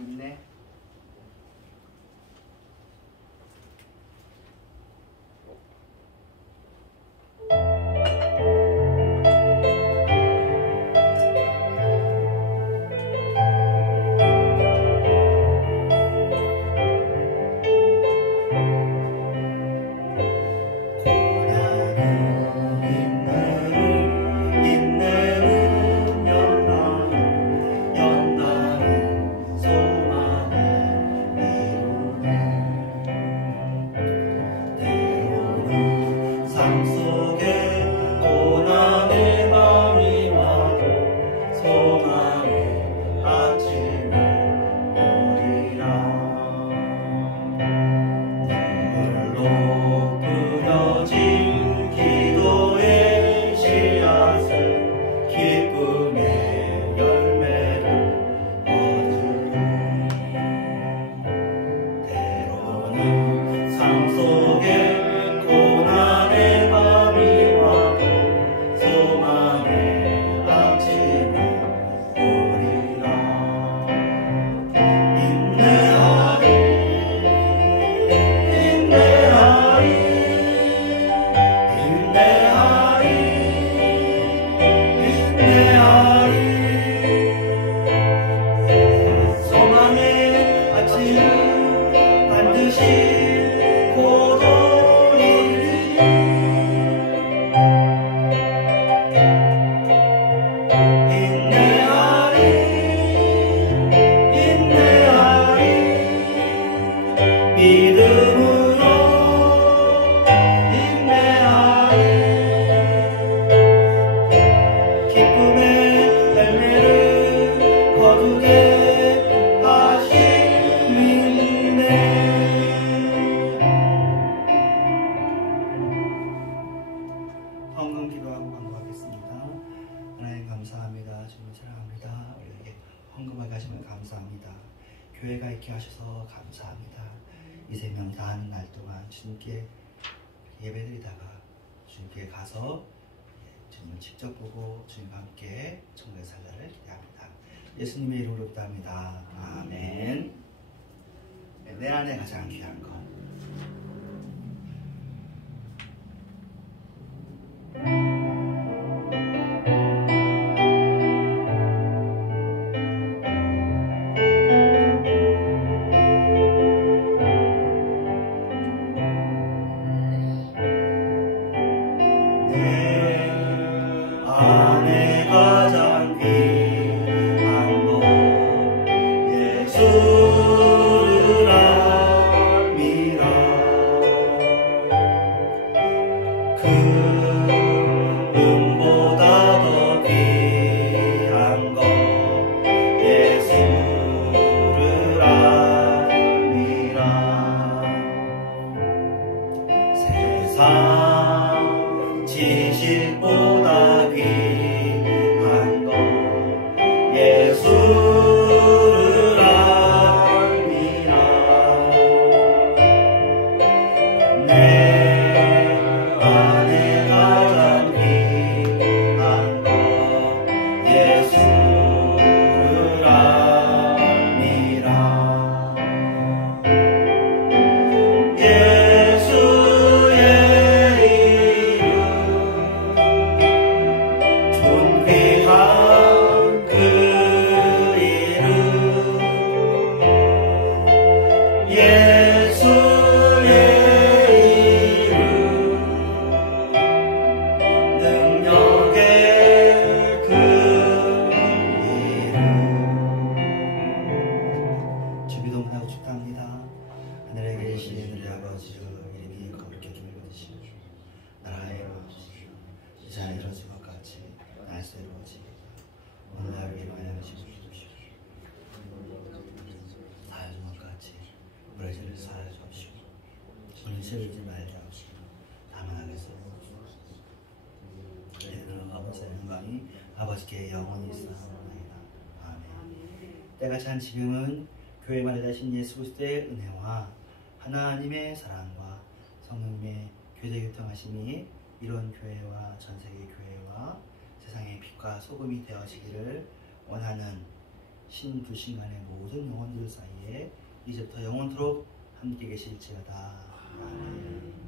있네. 인내는 연단은 소망 교회가 있게 하셔서 감사합니다. 이 생명 다하는 날 동안 주님께 예배드리다가 주님께 가서 주님을 직접 보고 주님과 함께 천국에 살기를 기대합니다. 예수님의 이름으로 기도합니다. 아멘. 내 안에 가장 귀한 것. 지식보다 귀한 것 예수를 알미라. 내 안에 가장 귀한 것 예수를 알미라. 세우지 말자. 다만 하겠소. 너는 아버지의 영광이 아버지께 영원히 있사옵나이다. 아멘. 때가 찬 지금은 교회만을 다신 예수 그리스도의 은혜와 하나님의 사랑과 성령님의 교제 교통하심이 이런 교회와 전 세계 교회와 세상의 빛과 소금이 되어지기를 원하는 신부신간의 모든 영혼들 사이에 이제부터 영원토록 함께 계실지어다. 아멘.